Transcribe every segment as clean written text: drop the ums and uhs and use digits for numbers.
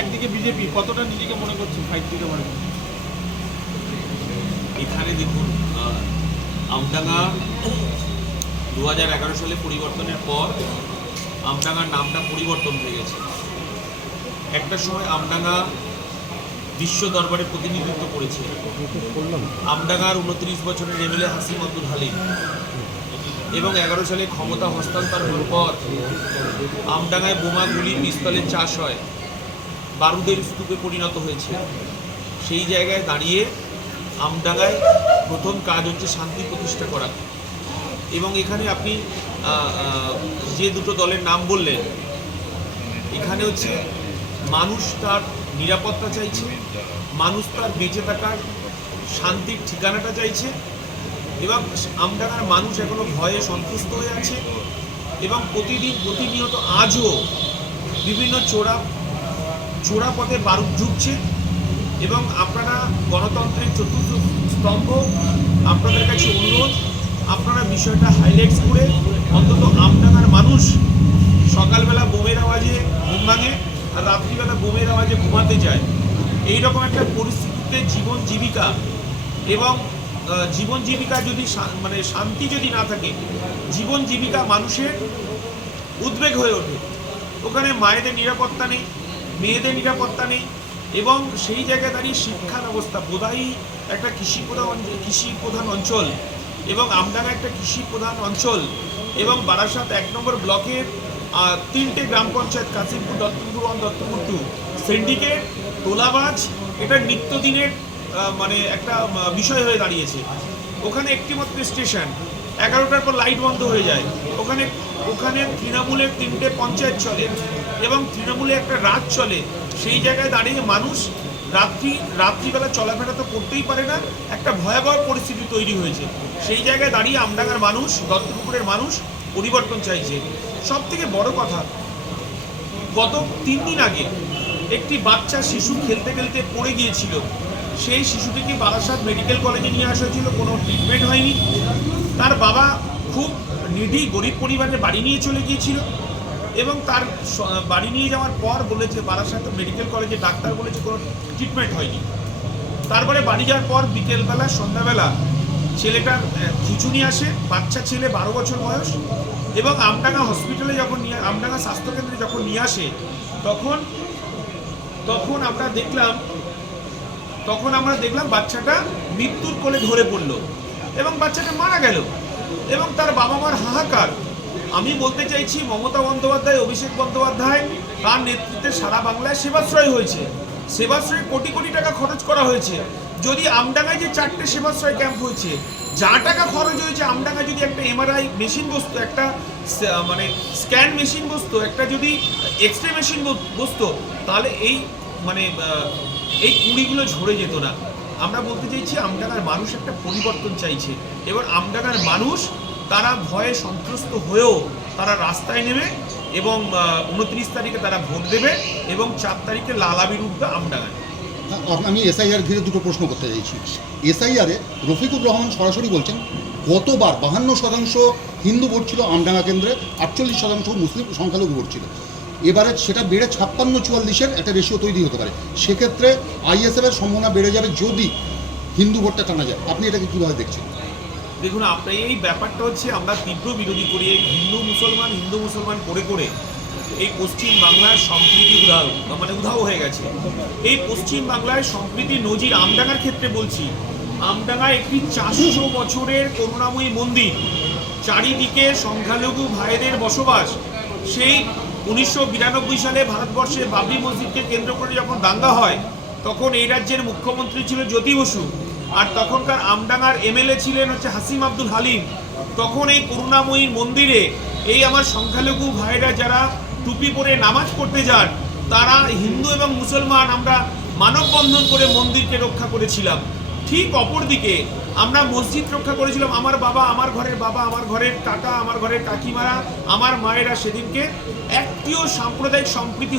একদিকে বিজেপি, কতটা নিজেকে মনে করছে ফাইট দিতে পারবে? এখানে দেখুন, আমডাঙ্গা 2011 সালে পরিবর্তনের পর আমডাঙ্গার নামটা পরিবর্তন হয়ে গেছে। একটা সময় আমডাঙ্গা বিশ্ব দরবারে প্রতিনিধিত্ব করেছে। আমডাঙ্গার 29 বছরের এমএলএ হাসিম আব্দুল হালিম এবং 11 সালে ক্ষমতা হস্তান্তরের পর আমডাঙ্গায় বোমা, গুলি, পিস্তলের চাষ হয়, বারুদের স্তূপে পরিণত হয়েছে। সেই জায়গায় দাঁড়িয়ে আমডাঙ্গায় প্রথম কাজ হচ্ছে শান্তি প্রতিষ্ঠা করা। এবং এখানে আপনি যে দুটো দলের নাম বললেন, এখানে হচ্ছে মানুষ তার নিরাপত্তা চাইছে, মানুষ তার বেঁচে থাকার শান্তির ঠিকানাটা চাইছে, এবং আমডাঙ্গার মানুষ এখনো ভয়ে সন্তুষ্ট হয়ে আছে। এবং প্রতিনিয়ত আজও বিভিন্ন চোরা পথে বারুদ ঢুকছে। এবং আপনারা গণতন্ত্রের চতুর্থ স্তম্ভ, আপনাদের কাছে অনুরোধ, আপনারা বিষয়টা হাইলাইটস করে অন্তত আমডাঙ্গার মানুষ সকালবেলা বোমের আওয়াজে ঘুম ভাঙে আর রাত্রিবেলা বোমের আওয়াজে ঘুমাতে যায়। এইরকম একটা পরিস্থিতিতে জীবন জীবিকা যদি মানে শান্তি যদি না থাকে, জীবন জীবিকা মানুষের উদ্বেগ হয়ে ওঠে। ওখানে মায়েদের নিরাপত্তা নেই, মেয়েদের নিরাপত্তা নেই, এবং সেই জায়গায় দাঁড়িয়ে শিক্ষা ব্যবস্থা, বোধহয় একটা কৃষি প্রধান অঞ্চল, এবং আমডাঙ্গা একটা কৃষি প্রধান অঞ্চল, এবং বারাসাত 1 নম্বর ব্লকের 3টে গ্রাম পঞ্চায়েত, কাশিমপুর, দত্তপুর 1, দত্তপুর 2, সিন্ডিকেট, তোলাবাজ, এটা নিত্যদিনের মানে একটা বিষয় হয়ে দাঁড়িয়েছে। ওখানে একটিমাত্র স্টেশন, 11টার পর লাইট বন্ধ হয়ে যায়। ওখানে তৃণমূলের 3টে পঞ্চায়েত চলে এবং তৃণমূলে একটা রাত চলে। সেই জায়গায় দাঁড়িয়ে মানুষ রাত্রিবেলা চলাফেরা তো করতেই পারে না, একটা ভয়াবহ পরিস্থিতি তৈরি হয়েছে। সেই জায়গায় দাঁড়িয়ে আমডাঙ্গার মানুষ, দত্তপুকুরের মানুষ পরিবর্তন চাইছে। সব থেকে বড় কথা, গত 3 দিন আগে একটি বাচ্চা শিশু খেলতে খেলতে পড়ে গিয়েছিল। সেই শিশুটিকে বারাসাত মেডিকেল কলেজে নিয়ে আসা হয়েছিল, কোনো ট্রিটমেন্ট হয়নি। তার বাবা খুব নিডি গরিব পরিবারের বাড়ি নিয়ে চলে গিয়েছিল, এবং তার বাড়ি নিয়ে যাওয়ার পর বলেছে বারাসাত মেডিকেল কলেজে ডাক্তার বলেছে কোনো ট্রিটমেন্ট হয়নি। তারপরে বাড়ি যাওয়ার পর বিকেলবেলা সন্ধ্যাবেলা ছেলেটার খিঁচুনি আসে, বাচ্চা ছেলে 12 বছর বয়স, এবং আমডাঙ্গা হসপিটালে যখন আমডাঙ্গা স্বাস্থ্যকেন্দ্রে যখন নিয়ে আসে তখন আমরা দেখলাম বাচ্চাটা মৃত্যুর কোলে ধরে পড়ল এবং বাচ্চাটা মারা গেল, এবং তার বাবা মার হাহাকার। আমি বলতে চাইছি, মমতা বন্দ্যোপাধ্যায়, অভিষেক বন্দ্যোপাধ্যায়, তার নেতৃত্বে সারা বাংলায় সেবাশ্রয় হয়েছে, সেবাশ্রয়ে কোটি কোটি টাকা খরচ করা হয়েছে। যদি আমডাঙ্গায় যে 4টে সেবাশ্রয় ক্যাম্প হয়েছে, যা টাকা খরচ হয়েছে, আমডাঙ্গায় যদি একটা এমআরআই মেশিন বসতো, একটা মানে স্ক্যান মেশিন বসতো, একটা যদি এক্সরে মেশিন বসতো, তাহলে এই কুড়িগুলো ঝরে যেত না। আমরা বলতে চাইছি, আমডাঙ্গার মানুষ একটা পরিবর্তন চাইছে। এবার আমডাঙ্গার মানুষ তারা ভয়ে সন্ত্রস্ত হয়েও তারা রাস্তায় নেমে, এবং 29 তারিখে তারা ভোট দেবে, এবং 4 তারিখে লাল আবির উঠবে আমডাঙ্গায়। আমি এসআইআর ঘিরে দুটো প্রশ্ন করতে চাইছি। এসআইআরে রফিকুর রহমান সরাসরি বলছেন, গতবার 52% হিন্দু ভোট ছিল আমডাঙ্গা কেন্দ্রে, 48% মুসলিম সংখ্যালঘু ভোট ছিল। এবারে সেটা বেড়ে 56-44-এর একটা রেশিও তৈরি হতে পারে। সেক্ষেত্রে আইএসএফের সম্ভাবনা বেড়ে যাবে যদি হিন্দু ভোটটা টানা যায়। আপনি এটাকে কীভাবে দেখছেন? দেখুন, আপনার এই ব্যাপারটা হচ্ছে আমরা তীব্র বিরোধী করি। এই হিন্দু মুসলমান করে এই পশ্চিম বাংলার সম্প্রীতি উধাও হয়ে গেছে। এই পশ্চিম বাংলায় সম্প্রীতি নজির আমডাঙ্গার ক্ষেত্রে বলছি, আমডাঙ্গায় একটি 400 বছরের করুণাময়ী মন্দির, চারিদিকে সংখ্যালঘু ভাইদের বসবাস। সেই 1992 সালে ভারতবর্ষে বাবরি মসজিদকে কেন্দ্র করে যখন দাঙ্গা হয়, তখন এই রাজ্যের মুখ্যমন্ত্রী ছিল জ্যোতি বসু, আর তখনকার আমডাঙ্গার এমএলএ ছিলেন হচ্ছে হাসিম আব্দুল হালিম। তখন এই করুণাময়ীর মন্দিরে এই আমার সংখ্যালঘু ভাইরা যারা টুপি পরে নামাজ পড়তে যান, তারা হিন্দু এবং মুসলমান আমরা মানববন্ধন করে মন্দিরকে রক্ষা করেছিলাম। ঠিক অপরদিকে আমরা মসজিদ রক্ষা করেছিলাম। আমার বাবা, আমার ঘরের কাকা, আমার ঘরের কাকিমারা, আমার মায়েরা সেদিনকে একটিও সাম্প্রদায়িক সম্প্রীতি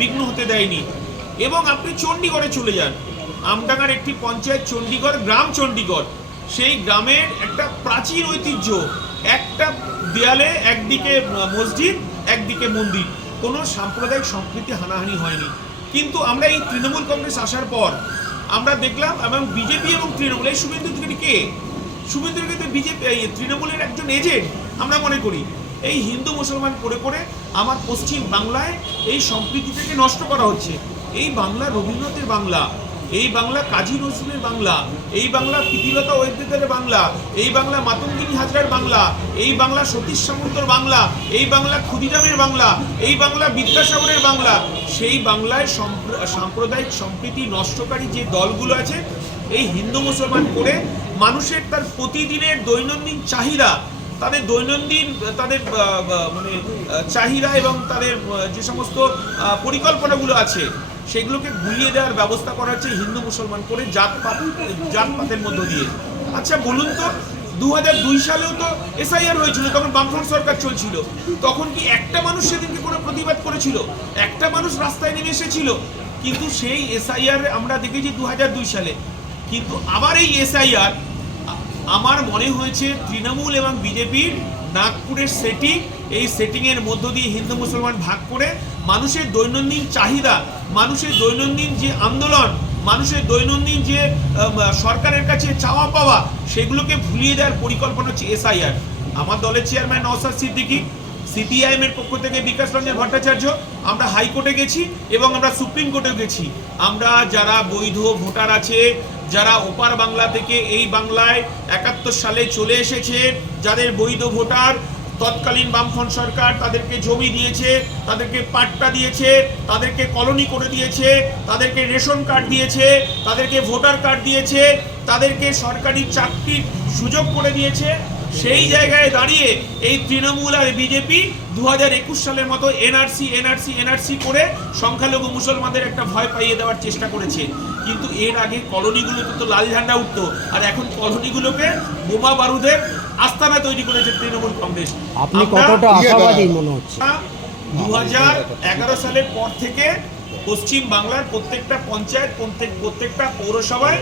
বিঘ্ন হতে দেয়নি। এবং আপনি চণ্ডীগড়ে চলে যান, আমডাঙ্গার একটি পঞ্চায়েত চণ্ডীগড়, গ্রাম চণ্ডীগড়, সেই গ্রামের একটা প্রাচীন ঐতিহ্য, একটা দেয়ালে একদিকে মসজিদ, একদিকে মন্দির, কোনো সাম্প্রদায়িক সম্প্রীতি হানাহানি হয়নি। কিন্তু আমরা এই তৃণমূল কংগ্রেস আসার পর আমরা দেখলাম, এবং বিজেপি এবং তৃণমূল, এই শুভেন্দু অধিকারী কে? শুভেন্দু অধিকারী তো বিজেপি তৃণমূলের একজন এজেন্ট আমরা মনে করি। এই হিন্দু মুসলমান করে করে আমার পশ্চিম বাংলায় এই সম্প্রীতিটাকে নষ্ট করা হচ্ছে। এই বাংলা রবীন্দ্রনাথের বাংলা, এই বাংলা কাজী নজরুলের বাংলা, এই বাংলা প্রীতিলতা ওয়েদ্দেদারের বাংলা, এই বাংলা মাতঙ্গিনী হাজরার বাংলা, এই বাংলা সতীশ সামন্তর বাংলা, এই বাংলা ক্ষুদিরামের বাংলা, এই বাংলা বিদ্যাসাগরের বাংলা। সেই বাংলায় সাম্প্রদায়িক সম্প্রীতি নষ্টকারী যে দলগুলো আছে, এই হিন্দু মুসলমান করে মানুষের তার প্রতিদিনের দৈনন্দিন চাহিদা, তাদের দৈনন্দিন তাদের মানে চাহিদা এবং তাদের যে সমস্ত পরিকল্পনাগুলো আছে সেগুলোকে গুলিয়ে দেওয়ার ব্যবস্থা করা হচ্ছে হিন্দু মুসলমান করে জাতপাতের মধ্য দিয়ে। আচ্ছা বলুন তো, 2002 সালেও তো এসআইআর হয়েছিল, তখন বামফ্রন্ট সরকার চলছিল। তখন কি একটা মানুষ সেদিনকে কোনো প্রতিবাদ করেছিল? একটা মানুষ রাস্তায় নেমে এসেছিল? কিন্তু সেই এসআইআর আমরা দেখেছি 2002 সালে। কিন্তু আবার এই এসআইআর আমার মনে হয়েছে তৃণমূল এবং বিজেপির নাগপুরের সেটিং, এই সেটিংয়ের মধ্য দিয়ে হিন্দু মুসলমান ভাগ করে মানুষের দৈনন্দিন চাহিদা, মানুষের দৈনন্দিন যে আন্দোলন, মানুষের দৈনন্দিন যে সরকারের কাছে চাওয়া পাওয়া, সেগুলোকে ভুলিয়ে দেওয়ার পরিকল্পনা হচ্ছে এসআইআর। আমার দলের চেয়ারম্যান নওশাদ সিদ্দিকী, সিপিআইএম এর পক্ষ থেকে বিকাশ রঞ্জন ভট্টাচার্য, আমরা হাইকোর্টে গেছি এবং আমরা সুপ্রিম কোর্টেও গেছি। আমরা যারা বৈধ ভোটার আছে, যারা ওপার বাংলা থেকে এই বাংলায় 71 সালে চলে এসেছে, যাদের বৈধ ভোটার, তৎকালীন বামফ্রন্ট সরকার তাদেরকে জমি দিয়েছে, তাদেরকে পাট্টা দিয়েছে, তাদেরকে কলোনি করে দিয়েছে, তাদেরকে রেশন কার্ড দিয়েছে, তাদেরকে ভোটার কার্ড দিয়েছে, তাদেরকে সরকারি চাকরির সুযোগ করে দিয়েছে। সেই জায়গায় দাঁড়িয়ে এই তৃণমূল আর বিজেপি 2021 সালের মতো এনআরসি করে সংখ্যালঘু মুসলমানদের একটা ভয় পাইয়ে দেওয়ার চেষ্টা করেছে। কিন্তু এর আগে কলোনিগুলোতে তো লাল ঝান্ডা উঠতো, আর এখন কলোনিগুলোকে বোমা বারুদের আস্তানা তৈরি করেছে তৃণমূল কংগ্রেস। আপনি কতটা আশাবাদী মনে হচ্ছে? 2011 সালের পর থেকে পশ্চিম বাংলার প্রত্যেকটা পঞ্চায়েত, প্রত্যেকটা পৌরসভায়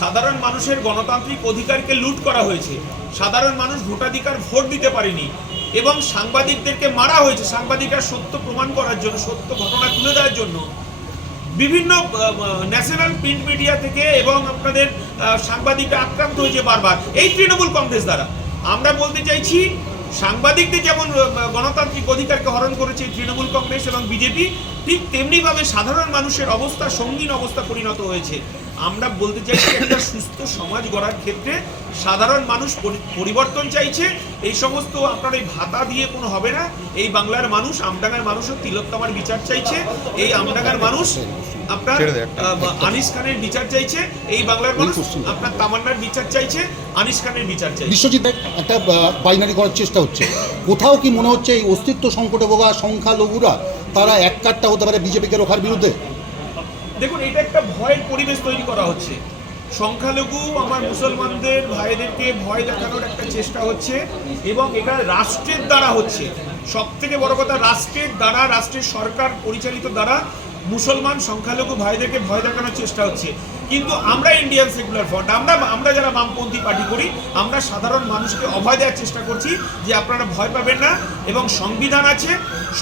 সাধারণ মানুষের গণতান্ত্রিক অধিকারকে লুট করা হয়েছে। সাধারণ মানুষ ভোটাধিকার ভোট দিতে পারেনি এবং সাংবাদিকদেরকে মারা হয়েছে। সাংবাদিকরা সত্য প্রমাণ করার জন্য, সত্য ঘটনা তুলে দেওয়ার জন্য বিভিন্ন ন্যাশনাল প্রিন্ট মিডিয়া থেকে এবং আপনাদের সাংবাদিকরা আক্রান্ত হয়েছে বারবার এই তৃণমূল কংগ্রেস দ্বারা। আমরা বলতে চাইছি, সাংবাদিকদের যেমন গণতান্ত্রিক অধিকারকে হরণ করেছে তৃণমূল কংগ্রেস এবং বিজেপি, ঠিক তেমনিভাবে সাধারণ মানুষের অবস্থা সঙ্গীন অবস্থা পরিণত হয়েছে। আমরা বলতে চাইছি, একটা সুস্থ সমাজ গড়ার ক্ষেত্রে সাধারণ মানুষ পরিবর্তন চাইছে। এই সমস্ত আপনার এই ভাতা দিয়ে কোনো হবে না। এই বাংলার মানুষ, আমডাঙ্গার মানুষও তিলোত্তমার বিচার চাইছে। এই আমডাঙ্গার মানুষ আপনার আনিস খানের বিচার চাইছে। এই বাংলার মানুষ আপনার তামান্নার বিচার চাইছে, আনিস খানের বিচার চাইছে। বিশ্বজিৎ একটা বাইনারি করার চেষ্টা হচ্ছে। কোথাও কি মনে হচ্ছে এই অস্তিত্ব সংকটে ভোগা সংখ্যালঘুরা তারা এক কাট্টা হতে পারে বিজেপিকে রোখার বিরুদ্ধে? দেখুন, এটা একটা ভয়ের পরিবেশ তৈরি করা হচ্ছে। সংখ্যালঘু আমার মুসলমানদের ভাইদেরকে ভয় দেখানোর একটা চেষ্টা হচ্ছে এবং এটা রাষ্ট্রের দ্বারা হচ্ছে। সব থেকে বড় কথা, রাষ্ট্রের দ্বারা, রাষ্ট্রের সরকার পরিচালিত দ্বারা মুসলমান সংখ্যালঘু ভাইদেরকে ভয় দেখানোর চেষ্টা হচ্ছে। কিন্তু আমরা ইন্ডিয়ান সেকুলার ফ্রন্ট, আমরা যারা বামপন্থী পার্টি করি, আমরা সাধারণ মানুষকে অভয় দেওয়ার চেষ্টা করছি যে আপনারা ভয় পাবেন না এবং সংবিধান আছে।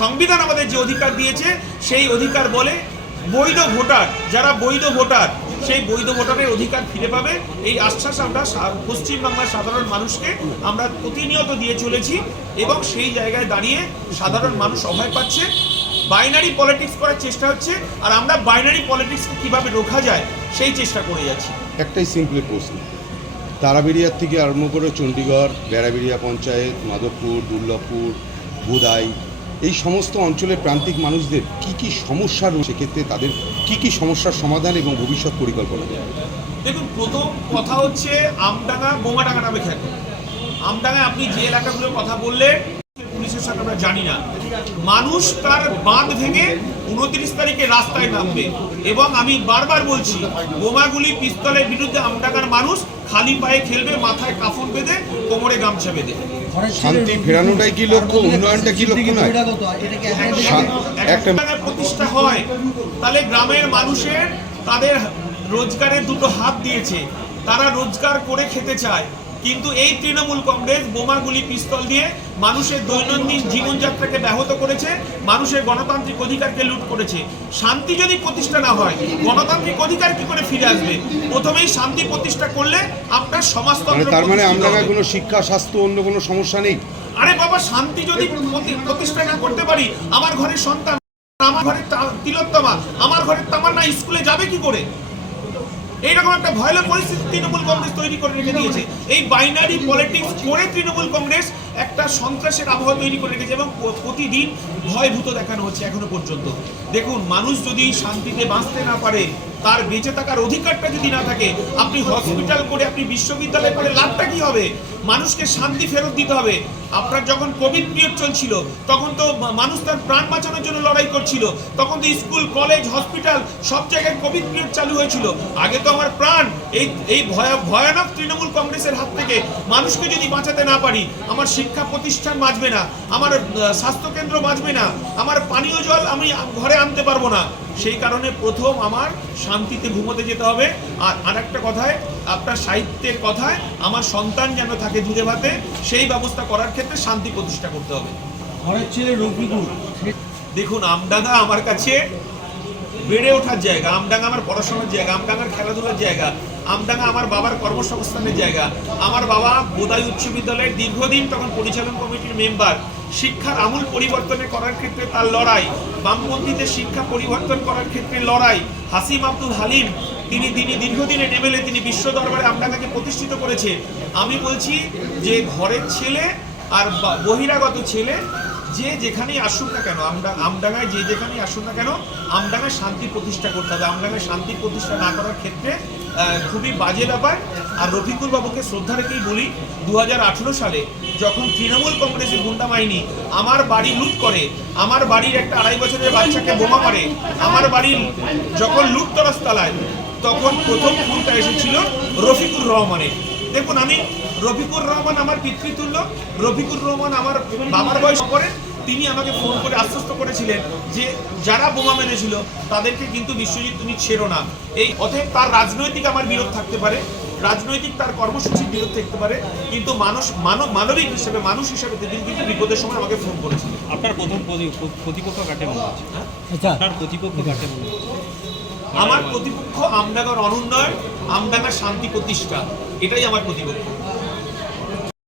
সংবিধান আমাদের যে অধিকার দিয়েছে, সেই অধিকার বলে বৈধ ভোটার, যারা বৈধ ভোটার, সেই বৈধ ভোটারের অধিকার ফিরে পাবে। এই আশ্বাস আমরা পশ্চিমবাংলার সাধারণ মানুষকে আমরা প্রতিনিয়ত দিয়ে চলেছি এবং সেই জায়গায় দাঁড়িয়ে সাধারণ মানুষ অভয় পাচ্ছে। বাইনারি পলিটিক্স করার চেষ্টা হচ্ছে, আর আমরা বাইনারি পলিটিক্সকে কীভাবে রোখা যায় সেই চেষ্টা করে যাচ্ছি। একটাই সিম্পল প্রশ্ন, তারাবেড়িয়ার থেকে আরম্ভ করে চণ্ডীগড়, বেড়াবেড়িয়া পঞ্চায়েত, মাধবপুর, দুর্লভপুর, বোদাই, এই সমস্ত অঞ্চলের প্রান্তিক মানুষদের কি কি সমস্যা রয়েছে, সেক্ষেত্রে তাদের কি কি সমস্যার সমাধান এবং ভবিষ্যৎ পরিকল্পনা? দেখুন, প্রথম কথা হচ্ছে আমডাঙ্গা বোমাডাঙ্গা নামে খ্যাত। আমডাঙ্গায় আপনি যে এলাকাগুলোর কথা বললেন, পুলিশের সাথে আমরা জানি না। মানুষ তার বাঁধ ভেঙে 29 তারিখে রাস্তায় নামবে এবং আমি বারবার বলছি, বোমাগুলি পিস্তলের বিরুদ্ধে আমডাঙ্গার মানুষ খালি পায়ে খেলবে, মাথায় কাফন বেঁধে, কোমরে গামছা বেঁধে। শান্তি ফেরানোটাই কি লক্ষ্য, উন্নয়নটা কি লক্ষ্য নয়? একটা প্রতিষ্ঠা হয় তাহলে গ্রামের মানুষের তাদের রোজগারের দুটো হাত দিয়েছে, তারা রোজগার করে খেতে চায়, কিন্তু এই তৃণমূল কংগ্রেস বোমাগুলি পিস্তল দিয়ে মানুষের দৈনন্দিন জীবনযাত্রাকে ব্যাহত করেছে, মানুষের গণতান্ত্রিক অধিকারকে লুট করেছে। শান্তি যদি প্রতিষ্ঠা না হয়, গণতান্ত্রিক অধিকার কি করে ফিরে আসবে? প্রথমেই শান্তি প্রতিষ্ঠা করলে আপনার সমাজতন্ত্র তার মানে প্রতিষ্ঠিত আমডাঙ্গায় হবে। কোনো শিক্ষা, স্বাস্থ্য, অন্য কোনো সমস্যা নেই? আরে বাবা, শান্তি যদি প্রতিষ্ঠা না করতে পারি, আমার ঘরের সন্তান, আমার ঘরের তিলোত্তমা, আমার ঘরের তামান্না স্কুলে যাবে কি করে? এইরকম একটা ভয়াবহ পরিস্থিতি তৃণমূল কংগ্রেস তৈরি করে রেখে দিয়েছে। এই বাইনারি পলিটিক্স করে তৃণমূল কংগ্রেস একটা সন্ত্রাসের আবহাওয়া তৈরি করে রেখেছে এবং প্রতিদিন ভয়ভূত দেখানো হচ্ছে এখনো পর্যন্ত। দেখুন, মানুষ যদি শান্তিতে বাঁচতে না পারে, তার বেঁচে থাকার অধিকারটা যদি না থাকে, আপনি হসপিটাল করে, আপনি বিশ্ববিদ্যালয় করে লাভটা কি হবে? মানুষকে শান্তি ফেরত দিতে হবে। আপনার যখন কোভিড পিরিয়ড চলছিল, তখন তো মানুষ তার প্রাণ বাঁচানোর জন্য লড়াই করছিল, তখন তো স্কুল, কলেজ, হসপিটাল সব জায়গায় কোভিড পিরিয়ড চালু হয়েছিল। আগে তো আমার প্রাণ এই ভয়ানক তৃণমূল কংগ্রেসের হাত থেকে মানুষকে যদি বাঁচাতে না পারি, আমার শিক্ষা প্রতিষ্ঠান বাঁচবে না, আমার স্বাস্থ্যকেন্দ্র বাঁচবে না, আমার পানীয় জল আমি ঘরে আনতে পারবো না। সেই কারণে প্রথম আমার শান্তিতে ঘুমোতে যেতে হবে। আর একটা কথায়, আপনার সাহিত্যের কথায়, আমার সন্তান যেন থাকে দুধে ভাতে, সেই ব্যবস্থা করার ক্ষেত্রে শান্তি প্রতিষ্ঠা করতে হবে। ঘরের ছেলে রফিকুল, দেখুন, আমডাঙ্গা আমার কাছে বেড়ে ওঠার জায়গা, আমডাঙ্গা আমার পড়াশোনার জায়গা, আমডাঙ্গার খেলাধুলার জায়গা, আমডাঙ্গা আমার বাবার কর্মসংস্থানের জায়গা। আমার বাবা বোদাই উচ্চ বিদ্যালয়ের দীর্ঘদিন তখন পরিচালন কমিটির মেম্বার। শিক্ষার আমূল পরিবর্তনে করার ক্ষেত্রে তার লড়াই, বামপন্থীদের শিক্ষা পরিবর্তন করার ক্ষেত্রে লড়াই, হাসিম আব্দুল হালিম তিনি দীর্ঘদিনের এমএলএ, তিনি বিশ্ব দরবারে আমডাঙ্গাকে প্রতিষ্ঠিত করেছে। আমি বলছি যে ঘরের ছেলে আর বহিরাগত ছেলে যে যেখানেই আসুন না কেন, আমডাঙ্গায় যে যেখানেই আসুন না কেন, আমডাঙ্গায় শান্তি প্রতিষ্ঠা করতে হবে। আমডাঙ্গায় শান্তি প্রতিষ্ঠা না করার ক্ষেত্রে খুবই বাজে ব্যাপার। আর রফিকুল বাবুকে শ্রদ্ধা রেখেই বলি, 2018 সালে যখন তৃণমূল কংগ্রেসের গুন্ডা বাহিনী আমার বাড়ি লুট করে, আমার বাড়ির একটা 2.5 বছরের বাচ্চাকে বোমা মারে, আমার বাড়ির যখন লুটতরাস চালায়, তখন প্রথম ফোনটা এসেছিল রফিকুর রহমানের। দেখুন, আমি রফিকুর রহমান আমার পিতৃতুল্য, রফিকুর রহমান আমার বাবার বয়স করে। তিনি আমাকে ফোন করে আশ্বস্ত করেছিলেন যে যারা বোমা মেরেছিল তাদেরকে কিন্তু বিশ্বজিৎ তুমি ছেড়ো না। এই অতএব তার রাজনৈতিক আমার বিরোধ থাকতে পারে, রাজনৈতিক তার কর্মসূচির বিরোধ থাকতে পারে, কিন্তু মানবিক হিসেবে, মানুষ হিসেবে তিনি কিন্তু বিপদের সময় আমাকে ফোন করেছিলেন। আপনার প্রথম প্রতিপক্ষ কাটে মনে হচ্ছে? আচ্ছা, আপনার প্রতিপক্ষ কাটে মনে হচ্ছে? আমার প্রতিপক্ষ আমডাঙ্গার অনুন্নয়ন, আমডাঙ্গার শান্তি প্রতিষ্ঠা, এটাই আমার প্রতিপক্ষ।